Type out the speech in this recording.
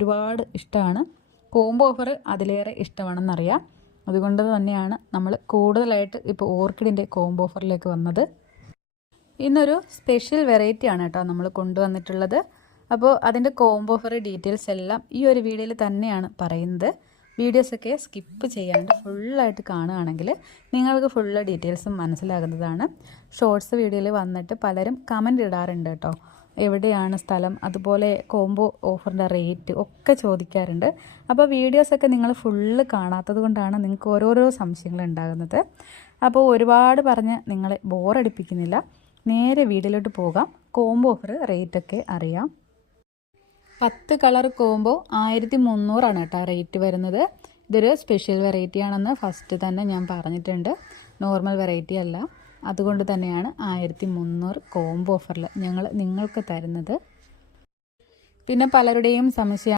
ഒരുപാട് ഇഷ്ടമാണ്. Combo offer അതിലേറെ ഇഷ്ടമാണെന്നറിയാം. അതുകൊണ്ട് തന്നെയാണ് നമ്മൾ കൂടുതലായിട്ട് ഇപ്പോൾ ഓർക്കിഡിൻ്റെ കോംബോ ഓഫറിലേക്ക് വന്നത്. ഇന്നൊരു സ്പെഷ്യൽ വെറൈറ്റിയാണ് കേട്ടോ നമ്മൾ കൊണ്ടുവന്നിട്ടുള്ളത്. അപ്പോൾ അതിൻ്റെ കോംബോ ഓഫർ ഡീറ്റെയിൽസ് എല്ലാം ഈ ഒരു വീഡിയോയിൽ തന്നെയാണ് പറയുന്നത്. വീഡിയോസൊക്കെ സ്കിപ്പ് ചെയ്യാണ്ട് ഫുള്ളായിട്ട് കാണുകയാണെങ്കിൽ നിങ്ങൾക്ക് ഫുള്ള് ഡീറ്റെയിൽസും മനസ്സിലാകുന്നതാണ്. ഷോർട്സ് വീഡിയോയിൽ വന്നിട്ട് പലരും കമൻറ്റ് ഇടാറുണ്ട് കേട്ടോ, എവിടെയാണ് സ്ഥലം, അതുപോലെ കോംബോ ഓഫറിൻ്റെ റേറ്റ് ഒക്കെ ചോദിക്കാറുണ്ട്. അപ്പോൾ വീഡിയോസൊക്കെ നിങ്ങൾ ഫുള്ള് കാണാത്തത് കൊണ്ടാണ് നിങ്ങൾക്ക് ഓരോരോ സംശയങ്ങൾ ഉണ്ടാകുന്നത്. അപ്പോൾ ഒരുപാട് പറഞ്ഞ് നിങ്ങളെ ബോറടിപ്പിക്കുന്നില്ല, നേരെ വീഡിയോയിലോട്ട് പോകാം. കോംബോ ഓഫർ റേറ്റൊക്കെ അറിയാം. 10 കളർ കോംബോ 1300 കേട്ടോ റേറ്റ് വരുന്നത്. ഇതൊരു സ്പെഷ്യൽ വെറൈറ്റി ആണെന്ന് ഫസ്റ്റ് തന്നെ ഞാൻ പറഞ്ഞിട്ടുണ്ട്, നോർമൽ വെറൈറ്റി അല്ല. അതുകൊണ്ട് തന്നെയാണ് 1300 കോംബോ ഓഫറിൽ ഞങ്ങൾ നിങ്ങൾക്ക് തരുന്നത്. പിന്നെ പലരുടെയും സംശയം